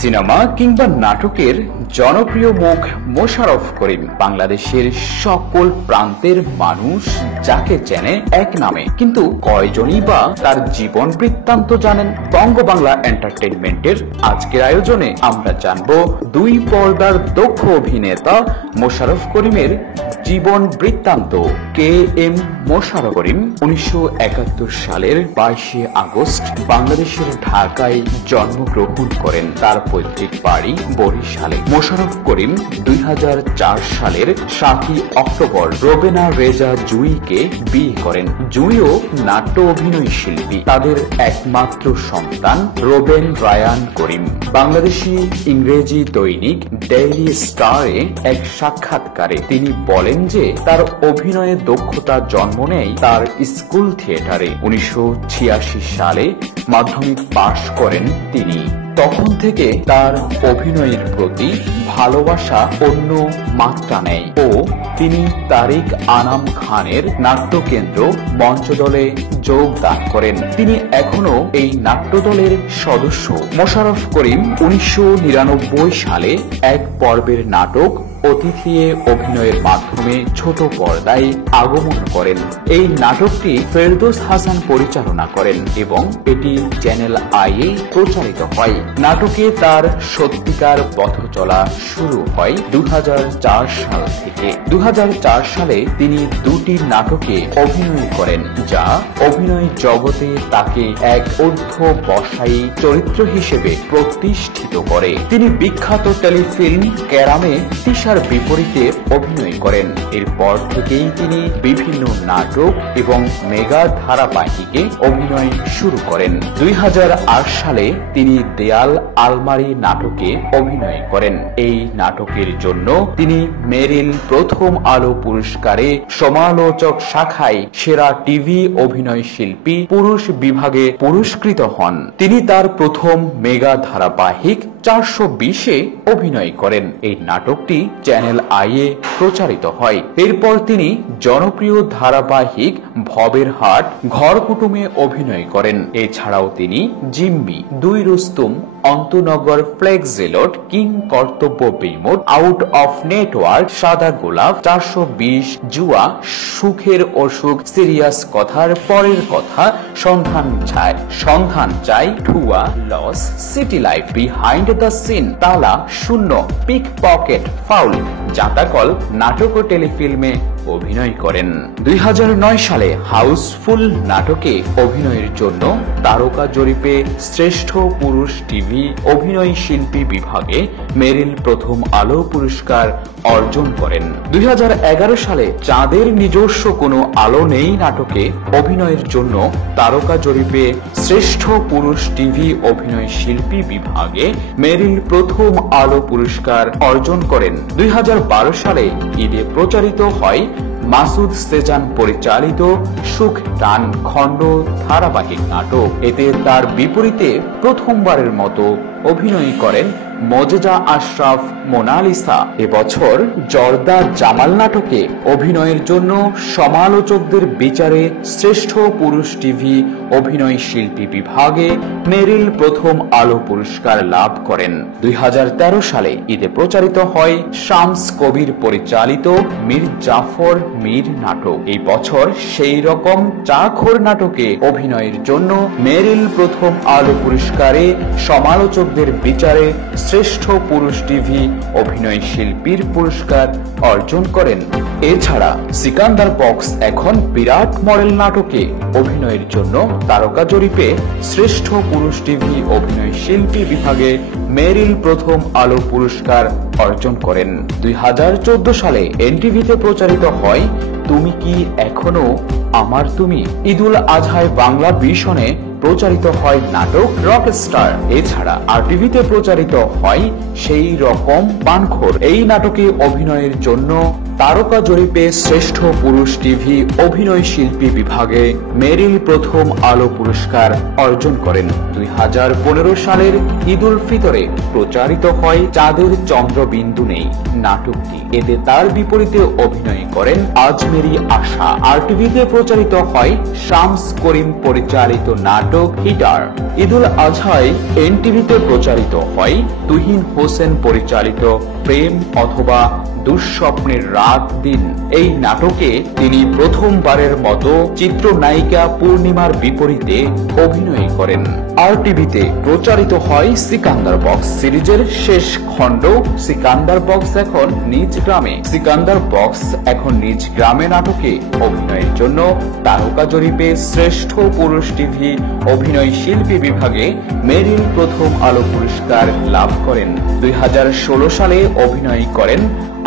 Cinema কিংবা নাটকের জনপ্রিয় মুখ মোশাররফ করিম। বাংলাদেশের সকল প্রান্তের মানুষ যাকে চেনে এক নামে, কিন্তু কয়জনই বা তার জীবন বৃত্তান্ত জানেন? বঙ্গবাংলা এন্টারটেইনমেন্টের আজকের আয়োজনে আমরা জানবো দুই পর্দার দক্ষ অভিনেতা মোশাররফ করিমের জীবন বৃত্তান্ত। কে এম মোশাররফ করিম 1971 সালের 22 আগস্ট বাংলাদেশের ঢাকায় জন্মগ্রহণ করেন। তার পৈতৃক বাড়ি বরিশালে। মোশাররফ করিম 2004 সালের 7 অক্টোবর রোবেনা রেজা জুঁইকে বিয়ে করেন। জুঁইও নাট্য অভিনয় শিল্পী। তাদের একমাত্র সন্তান রোবেন রায়ান করিম। বাংলাদেশি ইংরেজি দৈনিক ডেইলি স্টারে এক সাক্ষাৎকারে তিনি বলেন যে তার অভিনয়ে দক্ষতা জন্ম নেয় তার স্কুল থিয়েটারে। 1986 সালে মাধ্যমিক পাশ করেন তিনি। তখন থেকে তার অভিনয়ের প্রতি ভালোবাসা অন্য মাত্রা নেয় ও তিনি তারিক আনাম খানের নাট্যকেন্দ্র মঞ্চদলে যোগদান করেন। তিনি এখনো এই নাট্যদলের সদস্য। মোশাররফ করিম 1999 সালে এক পর্বের নাটক অতিথিয়ে অভিনয়ের মাধ্যমে ছোট পর্দায় আগমন করেন। এই নাটকটি ফেরদৌস হাসান পরিচালনা করেন এবং এটি চ্যানেল আই-এ প্রচারিত হয়। নাটকে তার সত্যিকার পথ চলা শুরু হয় 2004 সাল থেকে। 2004 সালে তিনি দুটি নাটকে অভিনয় করেন, যা অভিনয় জগতে তাকে এক অধ্যবসায়ী চরিত্র হিসেবে প্রতিষ্ঠিত করে। তিনি বিখ্যাত টেলিফিল্ম ক্যারামে তিশার বিপরীতে অভিনয় করেন। এরপর থেকেই তিনি বিভিন্ন নাটক এবং মেগা ধারাবাহিকে অভিনয় শুরু করেন। 2008 সালে তিনি দেয়াল আলমারি নাটকে অভিনয় করেন। এই নাটকের জন্য তিনি মেরিল প্রথম আলো পুরস্কারে সমালোচক শাখায় সেরা টিভি অভিনয় শিল্পী পুরুষ বিভাগে পুরস্কৃত হন। তিনি তার প্রথম মেগা ধারাবাহিক 420-এ অভিনয় করেন। এই নাটকটি চ্যানেল আই-এ প্রচারিত হয়। এরপর তিনি জনপ্রিয় ধারাবাহিক ভবের হাট, ঘর কুটুমে অভিনয় করেন। এছাড়াও তিনি জিম্মি, দুই রুস্তুম, অন্তনগর, ফ্লেক্সিলোড, কিং কর্তব্য বিমূঢ়, আউট অফ নেটওয়ার্ক, সাদা গোলাপ, 420, জুয়া, সুখের অসুখ, সিরিয়াস কথার পরের কথা, সন্ধান চাই, ঠুয়া, loss, city life, behind the scene, তালা, শূন্য, পিক পকেট, ফাউল, জাঁতাকল নাটক ও টেলিফিল্মে অভিনয় করেন। 2009 সালে হাউসফুল নাটকে অভিনয়ের জন্য তারকা জরিপে শ্রেষ্ঠ পুরুষ টিভি অভিনয় শিল্পী বিভাগে মেরিল প্রথম আলো পুরস্কার অর্জন করেন। 2011 সালে চাঁদের নিজস্ব কোনো আলো নেই নাটকে অভিনয়ের জন্য তারকা জরিপে শ্রেষ্ঠ পুরুষ টিভি অভিনয় শিল্পী বিভাগে মেরিল প্রথম আলো পুরস্কার অর্জন করেন। 2012 সালে ঈদে প্রচারিত হয় মাসুদ সেজান পরিচালিত সুখ টান খণ্ড ধারাবাহিক নাটক। এতে তার বিপরীতে প্রথমবারের মতো অভিনয় করেন মজেজা আশরাফ মোনালিসা। এবছর জর্দা জামাল নাটকে অভিনয়ের জন্য সমালোচকদের বিচারে শ্রেষ্ঠ পুরুষ টিভি অভিনয় শিল্পী বিভাগে মেরিল প্রথম আলো পুরস্কার লাভ করেন। 2013 সালে ঈদে প্রচারিত হয় শামস কবির পরিচালিত মীর জাফর মীর নাটক। এই বছর সেই রকম চাখর নাটকে অভিনয়ের জন্য মেরিল প্রথম আলো পুরস্কারে সমালোচকদের বিচারে শ্রেষ্ঠ পুরুষ টিভি অভিনয় শিল্পীর পুরস্কার অর্জন করেন। এছাড়া সিকান্দার বক্স এখন বিরাট মডেল নাটকে অভিনয়ের জন্য তারকা জরিপে শ্রেষ্ঠ পুরুষ টিভি অভিনয় শিল্পী বিভাগে মেরিল প্রথম আলো পুরস্কার অর্জন করেন। 2014 সালে এনটিভিতে প্রচারিত হয় তুমি কি এখনো আমার তুমি। ঈদুল আজহায় বাংলা ভিশনে প্রচারিত হয় নাটক রকস্টার। এছাড়া আর টিভিতে প্রচারিত হয় সেই রকম পানখোর। এই নাটকে অভিনয়ের জন্য তারকা জরিপে শ্রেষ্ঠ পুরুষ টিভি অভিনয় শিল্পী বিভাগে মেরিল প্রথম আলো পুরস্কার অর্জন করেন। 2015 সালের ঈদুল ফিতরে প্রচারিত হয় চাঁদের চন্দ্রবিন্দু নেই নাটকটি। এতে তার বিপরীতে অভিনয় করেন আজমেরি আশা। আরটিভিতে প্রচারিত হয় শামস করিম পরিচালিত নাটক হিটার। ঈদুল আজহায় এনটিভিতে প্রচারিত হয় তুহিন হোসেন পরিচালিত প্রেম অথবা দুঃস্বপ্নের রাত দিন। এই নাটকে তিনি প্রথমবারের মতো চিত্রনায়িকা পূর্ণিমার বিপরীতে অভিনয় করেন। আরটিভিতে প্রচারিত হয় সিকান্দার বক্স সিরিজের শেষ খণ্ড সিকান্দার বক্স এখন নিজ গ্রামে। সিকান্দার বক্স এখন নিজ গ্রামে নাটকে অভিনয়ের জন্য তারকা জরিপে শ্রেষ্ঠ পুরুষ টিভি অভিনয় শিল্পী বিভাগে মেরিল প্রথম আলো পুরস্কার লাভ করেন। 2016 সালে অভিনয় করেন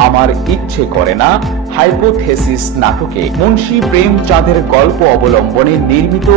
আমার ইচ্ছে করে না হাইপোথেসিস নাটকে। মুন্সি প্রেমচাঁদের গল্প অবলম্বনে নির্মিত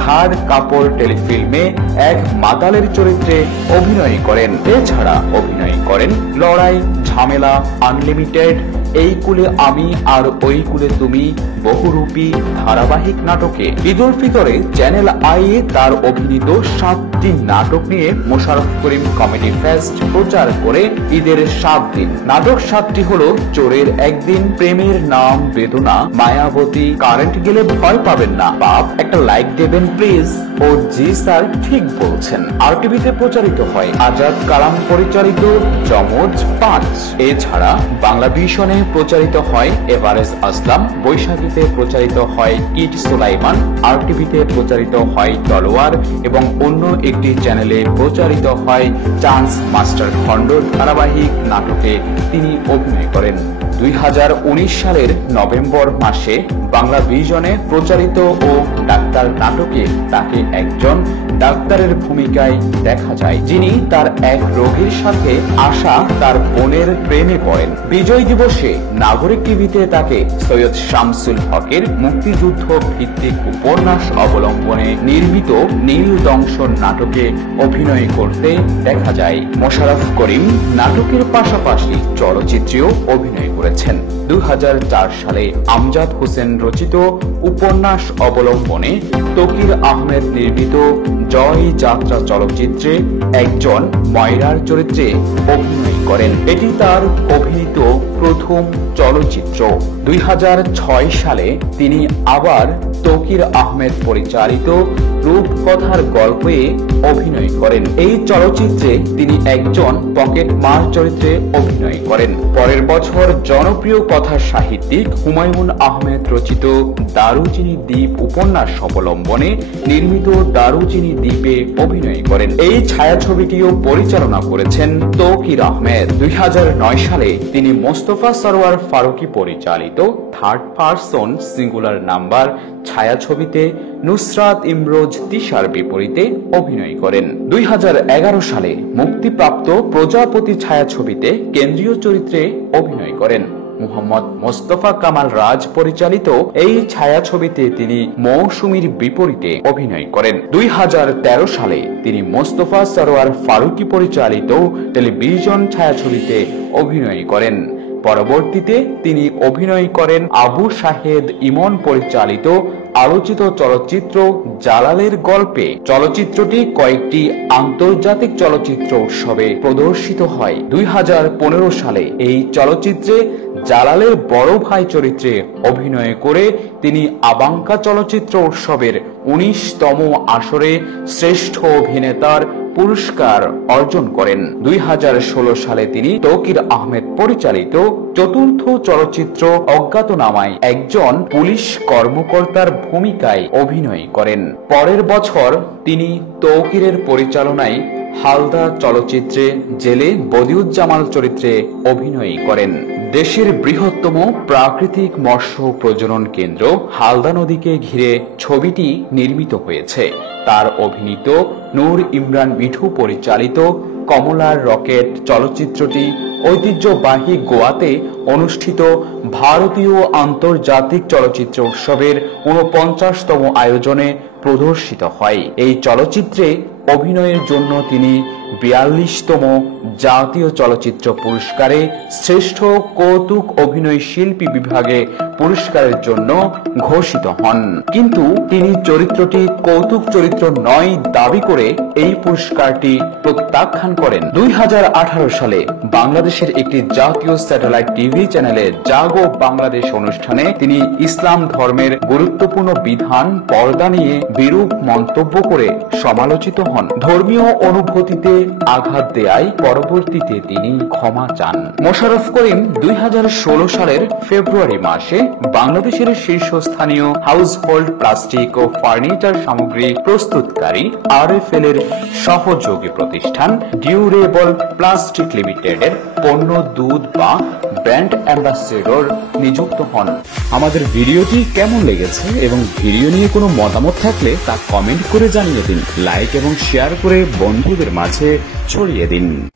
ঘাড় কাপড় টেলিফিল্মে এক মাতালের চরিত্রে অভিনয় করেন। এছাড়া অভিনয় করেন লড়াই, ঝামেলা, আনলিমিটেড, এই কুলে আমি আর ওই কুলে তুমি, বহুরূপী ধারাবাহিক নাটকে। ঈদুল ফিতরে চ্যানেল আইয়ে তার অভিনীত 7টি নাটক নিয়ে মোশাররফ করিম কমেডি ফেস্ট প্রচার করে ঈদের 7 দিন। নাটক 7টি হলো চোরের একদিন, প্রেমের নাম বেদনা, মায়াবতী, কারেন্ট গেলে ভয় পাবেন না, বাপ একটা লাইক দেবেন প্লিজ ও জি স্যার ঠিক বলছেন। আরটিভিতে প্রচারিত হয় আজাদ কালাম পরিচালিত যমজ 5। এছাড়া বাংলা ভিশনে প্রচারিত হয় এভারেজ আসলাম, বৈশাখীতে প্রচারিত হয় কিট সুলাইমান, আরটিভিতে প্রচারিত হয় তলোয়ার এবং অন্য একটি চ্যানেলে প্রচারিত হয় চান্স মাস্টার খণ্ড ধারাবাহিক নাটকে তিনি অভিনয় করেন। 2019 সালের নভেম্বর মাসে বাংলা ভিশনে প্রচারিত ও ডাক্তার নাটকে তাকে একজন ডাক্তারের ভূমিকায় দেখা যায়, যিনি তার এক রোগীর সাথে আশা তার বোনের প্রেমে পড়েন। বিজয় দিবসে নাগরিক টিভিতে তাকে সৈয়দ শামসুল হকের মুক্তিযুদ্ধ ভিত্তিক উপন্যাস অবলম্বনে নির্মিত নীল দংশন নাটকে অভিনয় করতে দেখা যায়। মোশাররফ করিম নাটকের পাশাপাশি চলচ্চিত্রেও অভিনয় করেছেন। 2004 সালে আমজাদ হোসেন রচিত উপন্যাস অবলম্বনে তকির আহমেদ নির্মিত জয় যাত্রা চলচ্চিত্রে একজন ময়রার চরিত্রে অভিনয় করেন। এটি তার অভিনীত প্রথম চলচ্চিত্র। 2006 সালে তিনি আবার তকির আহমেদ পরিচালিত রূপকথার গল্পে অভিনয় করেন। এই চলচ্চিত্রে তিনি একজন পকেট মার চরিত্রে অভিনয় করেন। পরের বছর জনপ্রিয় কথা সাহিত্যিক হুমায়ুন আহমেদ রচিত দারুচিনি দ্বীপ উপন্যাস অবলম্বনে নির্মিত দারুচিনি দ্বীপে অভিনয় করেন। এই ছায়াছবিটিও পরিচালনা করেছেন তকির আহমেদ। 2009 সালে তিনি মোস্তফা সরওয়ার ফারুকী পরিচালিত থার্ড পারসন সিঙ্গুলার নাম্বার ছায়াছবিতে নুসরাত ইমরোজ তিশার বিপরীতে অভিনয় করেন। 2011 সালে মুক্তিপ্রাপ্ত প্রজাপতি ছায়াছবিতে কেন্দ্রীয় চরিত্রে অভিনয় করেন। মোহাম্মদ মোস্তফা কামাল রাজ পরিচালিত এই ছায়াছবিতে তিনি মৌসুমীর বিপরীতে অভিনয় করেন। 2013 সালে তিনি মোস্তফা সরওয়ার ফারুকী পরিচালিত টেলিভিশন ছায়াছবিতে অভিনয় করেন। পরবর্তীতে তিনি অভিনয় করেন আবু শাহেদ ইমন পরিচালিত আলোচিত চলচ্চিত্র জালালের গল্পে। চলচ্চিত্রটি কয়েকটি আন্তর্জাতিক চলচ্চিত্র উৎসবে প্রদর্শিত হয়। 2015 সালে এই চলচ্চিত্রে জালালের বড় ভাই চরিত্রে অভিনয় করে তিনি আবাঙ্কা চলচ্চিত্র উৎসবের 19তম আসরে শ্রেষ্ঠ অভিনেতার পুরস্কার অর্জন করেন। 2016 সালে তিনি তকির আহমেদ পরিচালিত চতুর্থ চলচ্চিত্র অজ্ঞাতনামায় একজন পুলিশ কর্মকর্তার ভূমিকায় অভিনয় করেন। পরের বছর তিনি তৌকিরের পরিচালনায় হালদা চলচ্চিত্রে জেলে বদিউজ্জামাল চরিত্রে অভিনয় করেন। দেশের বৃহত্তম প্রাকৃতিক মৎস্য প্রজনন কেন্দ্র হালদা নদীকে ঘিরে ছবিটি নির্মিত হয়েছে। তার অভিনীত নূর ইমরান মিঠু পরিচালিত কমলার রকেট চলচ্চিত্রটি ঐতিহ্যবাহী গোয়াতে অনুষ্ঠিত ভারতীয় আন্তর্জাতিক চলচ্চিত্র উৎসবের 49তম আয়োজনে প্রদর্শিত হয়। এই চলচ্চিত্রে অভিনয়ের জন্য তিনি 42তম জাতীয় চলচ্চিত্র পুরস্কারে শ্রেষ্ঠ কৌতুক অভিনয় শিল্পী বিভাগে পুরস্কারের জন্য ঘোষিত হন। কিন্তু তিনি চরিত্রটি কৌতুক চরিত্র নয় দাবি করে এই পুরস্কারটি প্রত্যাখ্যান করেন। 2018 সালে বাংলাদেশের একটি জাতীয় স্যাটেলাইট টিভি চ্যানেলে জাগো বাংলাদেশ অনুষ্ঠানে তিনি ইসলাম ধর্মের গুরুত্বপূর্ণ বিধান পর্দা নিয়ে বিরূপ মন্তব্য করে সমালোচিত হন। ধর্মীয় অনুভূতিতে আঘাত দেয়ায় পরবর্তীতে তিনি ক্ষমা চান। মোশাররফ করিম 2016 সালের ফেব্রুয়ারি মাসে বাংলাদেশের শীর্ষস্থানীয় হাউসহোল্ড প্লাস্টিক ও ফার্নিচার সামগ্রী প্রস্তুতকারী RFL এর সহযোগী প্রতিষ্ঠান ডিউরেবল প্লাস্টিক লিমিটেডের পণ্য দুধ বা ব্র্যান্ড অ্যাম্বাসেডর নিযুক্ত হন। আমাদের ভিডিওটি কেমন লেগেছে এবং ভিডিও নিয়ে কোনো মতামত থাকলে তা কমেন্ট করে জানিয়ে দিন। লাইক এবং শেয়ার করে বন্ধুদের মাঝে ছড়িয়ে দিন।